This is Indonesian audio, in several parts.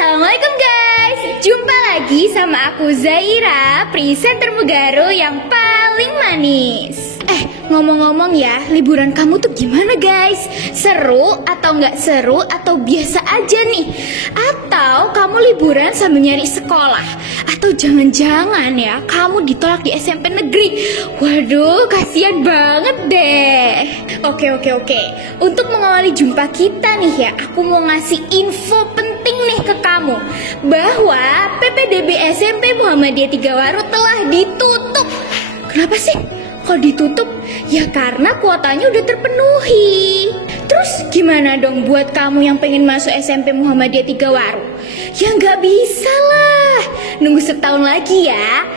Assalamualaikum guys. Jumpa lagi sama aku Zaira, presenter Mugaru yang paling manis. Ngomong-ngomong ya, liburan kamu tuh gimana guys? Seru atau nggak seru atau biasa aja nih? Atau kamu liburan sambil nyari sekolah? Atau jangan-jangan ya kamu ditolak di SMP negeri? Waduh, kasihan banget deh. Oke. Untuk mengawali jumpa kita nih ya, aku mau ngasih info penting nih ke kamu bahwa PPDB SMP Muhammadiyah 3 Waru telah ditutup. Kenapa sih? Kok ditutup? Ya karena kuotanya udah terpenuhi. Terus gimana dong buat kamu yang pengen masuk SMP Muhammadiyah 3 Waru? Ya nggak bisa lah, nunggu setahun lagi ya.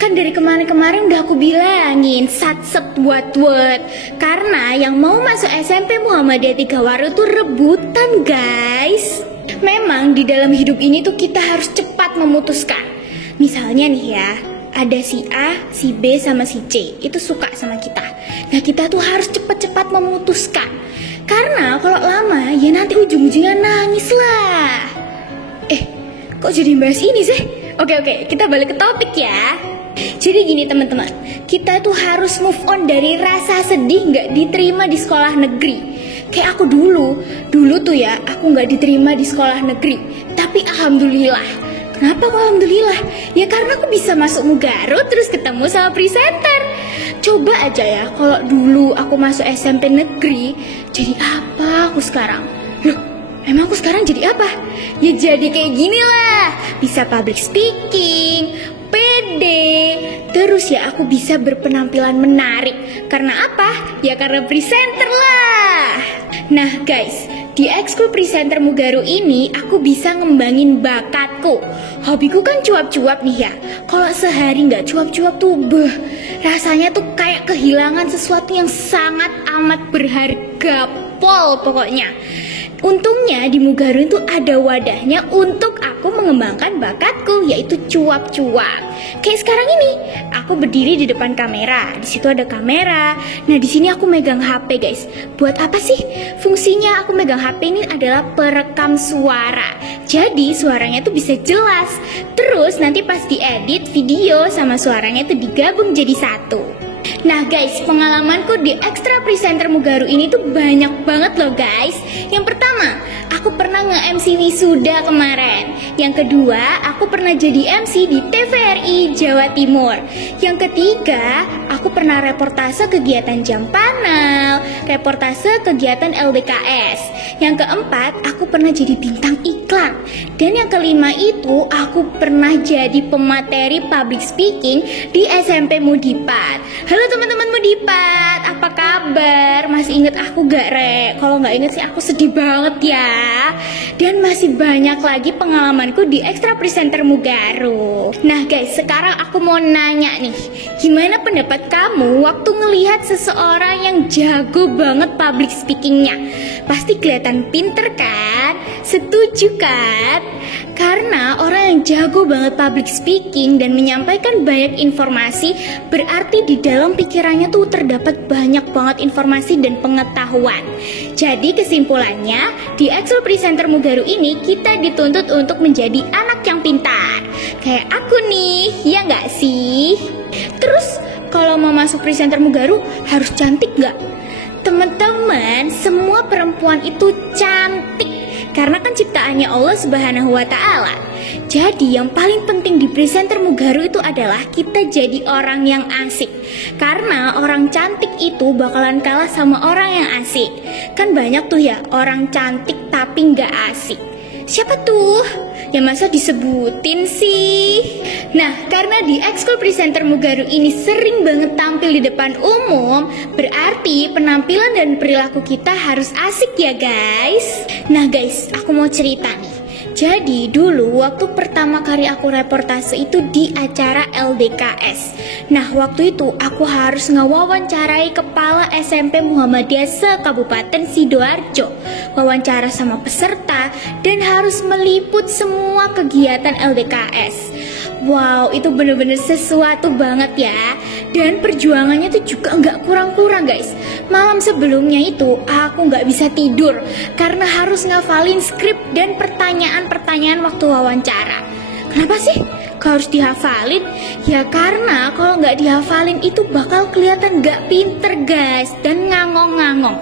Kan dari kemarin udah aku bilangin sat-set buat karena yang mau masuk SMP Muhammadiyah 3 Waru tuh rebutan guys. Memang di dalam hidup ini tuh kita harus cepat memutuskan. Misalnya nih ya, ada si A, si B, sama si C itu suka sama kita. Nah kita tuh harus cepat-cepat memutuskan. Karena kalau lama ya nanti ujung-ujungnya nangis lah. Kok jadi bahas ini sih? Oke, kita balik ke topik ya. Jadi gini teman-teman, kita tuh harus move on dari rasa sedih gak diterima di sekolah negeri. Kayak aku dulu tuh ya, aku gak diterima di sekolah negeri. Tapi alhamdulillah. Kenapa kok alhamdulillah? Ya karena aku bisa masuk Mugaru terus ketemu sama presenter. Coba aja ya, kalau dulu aku masuk SMP negeri, jadi apa aku sekarang? Loh, emang aku sekarang jadi apa? Ya jadi kayak gini lah. Bisa public speaking, pede, terus ya aku bisa berpenampilan menarik. Karena apa? Ya karena presenter lah. Nah guys, di ekskul presenter Mugaru ini aku bisa ngembangin bakatku. Hobiku kan cuap-cuap nih ya. Kalau sehari nggak cuap-cuap tuh rasanya tuh kayak kehilangan sesuatu yang sangat amat berharga pokoknya. Untungnya di Mugaru itu ada wadahnya untuk aku mengembangkan bakatku, yaitu cuap-cuap. Kayak sekarang ini, aku berdiri di depan kamera. Di situ ada kamera. Nah, di sini aku megang HP, guys. Buat apa sih? Fungsinya aku megang HP ini adalah perekam suara. Jadi, suaranya tuh bisa jelas. Terus nanti pas diedit, video sama suaranya tuh digabung jadi satu. Nah guys, pengalamanku di Ekstra Presenter Mugaru ini tuh banyak banget loh guys. Yang pertama, aku pernah nge-MC wisuda kemarin. Yang kedua, aku pernah jadi MC di TVRI Jawa Timur. Yang ketiga, aku pernah reportase kegiatan jam panel, reportase kegiatan LDKS. Yang keempat, aku pernah jadi bintang iklan. Dan yang kelima itu, aku pernah jadi pemateri public speaking di SMP Mudipat. Halo teman-teman Mudipat, apa kabar? Masih inget aku gak Re? Kalau gak inget sih aku sedih banget ya. Dan masih banyak lagi pengalamanku di Ekstra Presenter Mugaru. Nah guys, sekarang aku mau nanya nih, gimana pendapat kamu waktu ngelihat seseorang yang jago banget public speakingnya? Pasti kelihatan pinter kan? Setuju kan? Karena orang yang jago banget public speaking dan menyampaikan banyak informasi, berarti di dalam pikirannya tuh terdapat banyak banget informasi dan pengetahuan. Jadi kesimpulannya, di Ekskul Presenter Mugaru ini kita dituntut untuk menjadi anak yang pintar. Kayak aku nih, ya nggak sih? Terus kalau mau masuk presenter Mugaru harus cantik nggak? Teman-teman, semua perempuan itu cantik. Karena kan ciptaannya Allah Subhanahu wa Ta'ala. Jadi yang paling penting di presenter Mugaru itu adalah kita jadi orang yang asik. Karena orang cantik itu bakalan kalah sama orang yang asik. Kan banyak tuh ya orang cantik tapi nggak asik. Siapa tuh? Ya masa disebutin sih? Nah, karena di Ekskul Presenter Mugaru ini sering banget tampil di depan umum, berarti penampilan dan perilaku kita harus asik ya guys. Nah guys, aku mau cerita nih. Jadi dulu waktu pertama kali aku reportase itu di acara LDKS. Nah waktu itu aku harus ngewawancarai kepala SMP Muhammadiyah se-Kabupaten Sidoarjo. Wawancara sama peserta dan harus meliput semua kegiatan LDKS. Wow, itu bener-bener sesuatu banget ya. Dan perjuangannya tuh juga nggak kurang-kurang guys. Malam sebelumnya itu aku nggak bisa tidur karena harus ngafalin skrip dan pertanyaan-pertanyaan waktu wawancara. Kenapa sih? Kau harus dihafalin? Ya karena kalau nggak dihafalin itu bakal kelihatan nggak pinter guys dan ngangong-ngangong.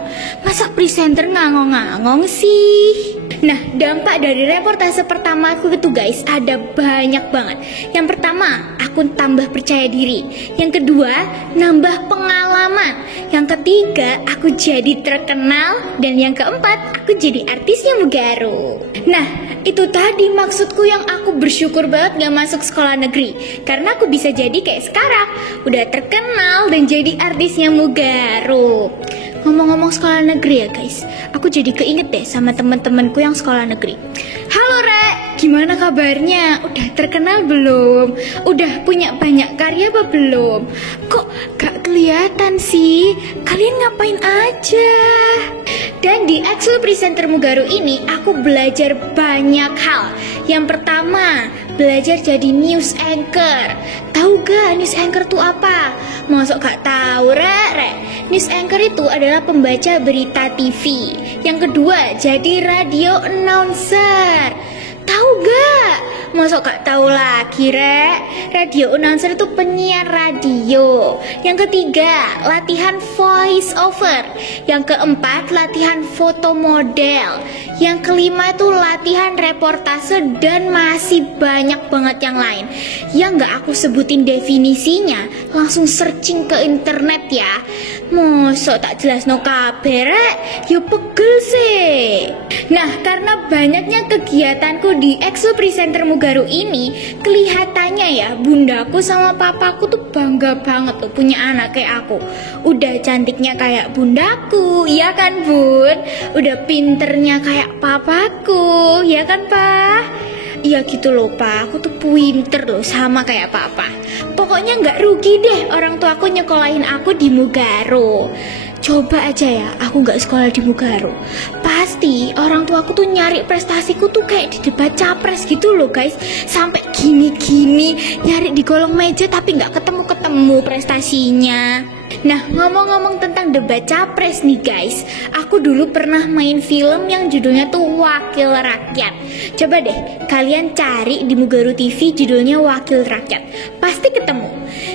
Masa presenter ngangong-ngangong sih? Nah, dampak dari reportase pertama aku itu guys ada banyak banget. Yang pertama, aku tambah percaya diri. Yang kedua, nambah pengalaman. Yang ketiga, aku jadi terkenal. Dan yang keempat, aku jadi artisnya Mugaru. Nah, itu tadi maksudku yang aku bersyukur banget gak masuk sekolah negeri. Karena aku bisa jadi kayak sekarang, udah terkenal dan jadi artisnya Mugaru. Ngomong-ngomong sekolah negeri ya guys, aku jadi keinget deh sama teman-temanku yang sekolah negeri. Halo Rek, gimana kabarnya? Udah terkenal belum? Udah punya banyak karya apa belum? Kok gak kelihatan sih? Kalian ngapain aja? Dan di Ekskul Presenter Mugaru ini aku belajar banyak hal. Yang pertama, belajar jadi news anchor. Tahu gak news anchor itu apa? Masuk gak tahu Rek? News anchor itu adalah pembaca berita TV. Yang kedua, jadi radio announcer. Tahu gak? Masuk gak tahu lagi Rek? Radio announcer itu penyiar radio. Yang ketiga, latihan voice over. Yang keempat, latihan foto model. Yang kelima itu latihan reportase dan masih banyak banget yang lain. Yang gak aku sebutin definisinya, langsung searching ke internet ya. Mosok tak jelas no kabar Rek? Yo pegel sih. Nah, karena banyaknya kegiatanku di Ekskul Presenter Mugaru ini, kelihatannya ya bundaku sama papaku tuh bangga banget tuh punya anak kayak aku. Udah cantiknya kayak bundaku, ya kan bun? Udah pinternya kayak papaku, ya kan pak? Iya gitu loh pak, aku tuh pinter loh sama kayak papa. Pokoknya gak rugi deh orang tua aku nyekolahin aku di Mugaru. Coba aja ya, aku gak sekolah di Mugaru, pasti orang tua aku tuh nyari prestasiku tuh kayak di debat capres gitu loh guys. Sampai gini-gini nyari di kolong meja tapi gak ketemu-ketemu prestasinya. Nah, ngomong-ngomong tentang debat capres nih guys, aku dulu pernah main film yang judulnya tuh Wakil Rakyat. Coba deh kalian cari di Mugaru TV judulnya Wakil Rakyat, pasti ketemu.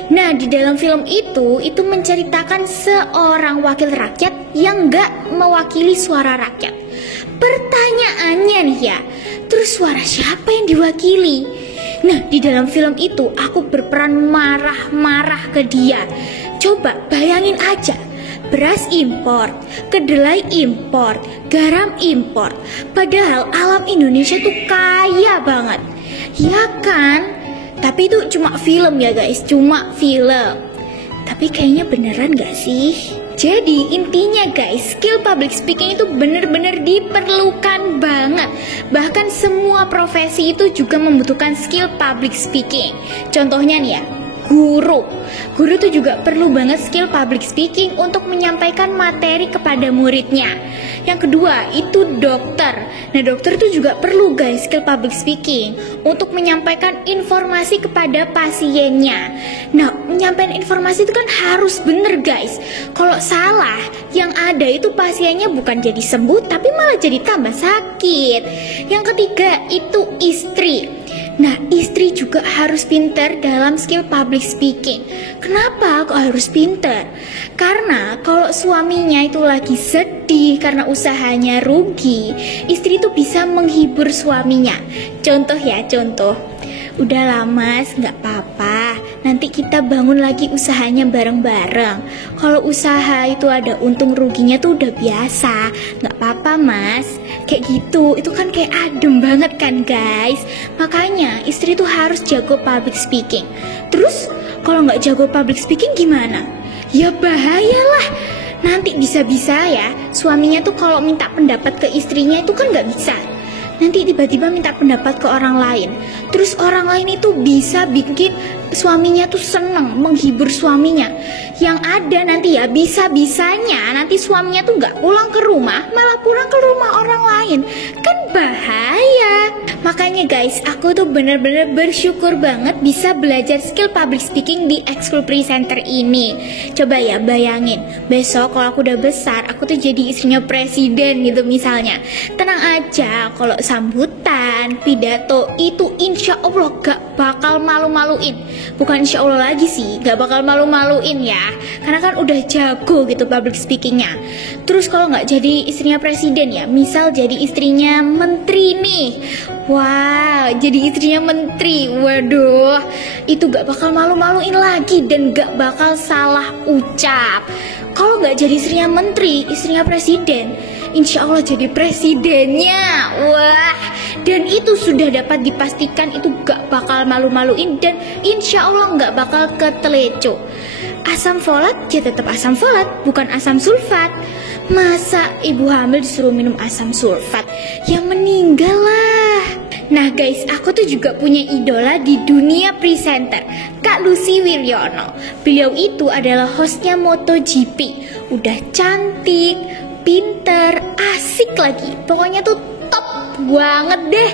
Nah, di dalam film itu menceritakan seorang wakil rakyat yang gak mewakili suara rakyat. Pertanyaannya nih ya, terus suara siapa yang diwakili? Nah, di dalam film itu aku berperan marah-marah ke dia. Coba bayangin aja, beras import, kedelai import, garam import. Padahal alam Indonesia tuh kaya banget, ya kan? Tapi itu cuma film ya guys, cuma film. Tapi kayaknya beneran gak sih? Jadi intinya guys, skill public speaking itu bener-bener diperlukan banget. Bahkan semua profesi itu juga membutuhkan skill public speaking. Contohnya nih ya, Guru tuh juga perlu banget skill public speaking untuk menyampaikan materi kepada muridnya. Yang kedua itu dokter. Nah, dokter tuh juga perlu guys skill public speaking untuk menyampaikan informasi kepada pasiennya. Nah, menyampaikan informasi itu kan harus bener guys. Kalau salah, yang ada itu pasiennya bukan jadi sembuh tapi malah jadi tambah sakit. Yang ketiga itu istri. Nah, istri juga harus pintar dalam skill public speaking. Kenapa kok harus pintar? Karena kalau suaminya itu lagi sedih karena usahanya rugi, istri itu bisa menghibur suaminya. Contoh ya, contoh. Udahlah mas, gak apa-apa, nanti kita bangun lagi usahanya bareng-bareng. Kalau usaha itu ada untung ruginya tuh udah biasa. Gak apa-apa mas. Kayak gitu, itu kan kayak adem banget kan guys. Makanya istri tuh harus jago public speaking. Terus kalau gak jago public speaking gimana? Ya bahayalah. Nanti bisa-bisa ya suaminya tuh kalau minta pendapat ke istrinya itu kan gak bisa. Nanti tiba-tiba minta pendapat ke orang lain. Terus orang lain itu bisa bikin suaminya tuh seneng, menghibur suaminya. Yang ada nanti ya bisa-bisanya nanti suaminya tuh gak pulang ke rumah, malah pulang ke rumah orang lain. Kan bahaya. Makanya guys, aku tuh bener-bener bersyukur banget bisa belajar skill public speaking di Ekskul Presenter ini. Coba ya bayangin, besok kalau aku udah besar, aku tuh jadi istrinya presiden gitu misalnya. Tenang aja, kalau sambutan, pidato itu insya Allah gak bakal malu-maluin. Bukan insya Allah lagi sih, gak bakal malu-maluin ya, karena kan udah jago gitu public speakingnya. Terus kalau gak jadi istrinya presiden ya, misal jadi istrinya menteri nih. Wow, jadi istrinya menteri. Waduh, itu gak bakal malu-maluin lagi dan gak bakal salah ucap. Kalau gak jadi istrinya menteri, istrinya presiden, insya Allah jadi presidennya. Wah, dan itu sudah dapat dipastikan itu gak bakal malu-maluin dan insya Allah gak bakal keteleco. Asam folat ya tetap asam folat, bukan asam sulfat. Masa ibu hamil disuruh minum asam sulfat? Ya meninggal lah. Nah guys, aku tuh juga punya idola di dunia presenter, Kak Lucy Wiryono. Beliau itu adalah hostnya MotoGP. Udah cantik, pinter, asik lagi. Pokoknya tuh top banget deh.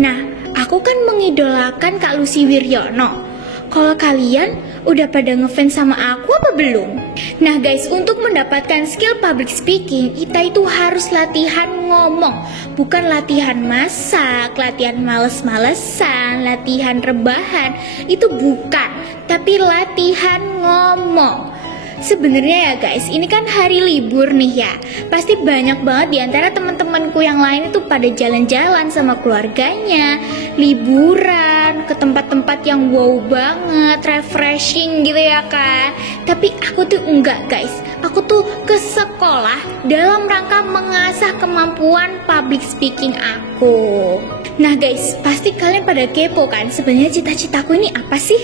Nah, aku kan mengidolakan Kak Lucy Wiryono. Kalau kalian udah pada ngefans sama aku apa belum? Nah guys, untuk mendapatkan skill public speaking, kita itu harus latihan ngomong. Bukan latihan masak, latihan males-malesan, latihan rebahan. Itu bukan, tapi latihan ngomong. Sebenarnya ya guys, ini kan hari libur nih ya. Pasti banyak banget di antara teman-temanku yang lain itu pada jalan-jalan sama keluarganya, liburan ke tempat-tempat yang wow banget, refreshing gitu ya kan. Tapi aku tuh enggak guys. Aku tuh ke sekolah dalam rangka mengasah kemampuan public speaking aku. Nah guys, pasti kalian pada kepo kan, sebenarnya cita-citaku ini apa sih?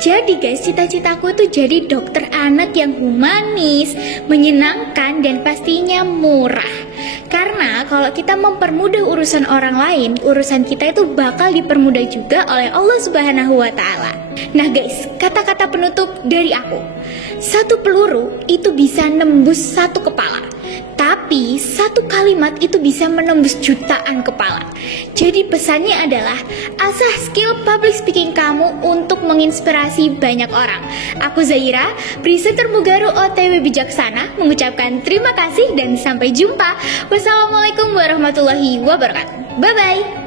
Jadi guys, cita-citaku tuh jadi dokter anak yang humanis, menyenangkan, dan pastinya murah. Karena kalau kita mempermudah urusan orang lain, urusan kita itu bakal dipermudah juga oleh Allah Subhanahu wa Ta'ala. Nah guys, kata-kata penutup dari aku. Satu peluru itu bisa nembus satu kepala, tapi satu kalimat itu bisa menembus jutaan kepala. Jadi pesannya adalah asah skill public speaking kamu untuk menginspirasi banyak orang. Aku Zaira, presenter Mugaru OTW Bijaksana, mengucapkan terima kasih dan sampai jumpa. Wassalamualaikum warahmatullahi wabarakatuh. Bye-bye.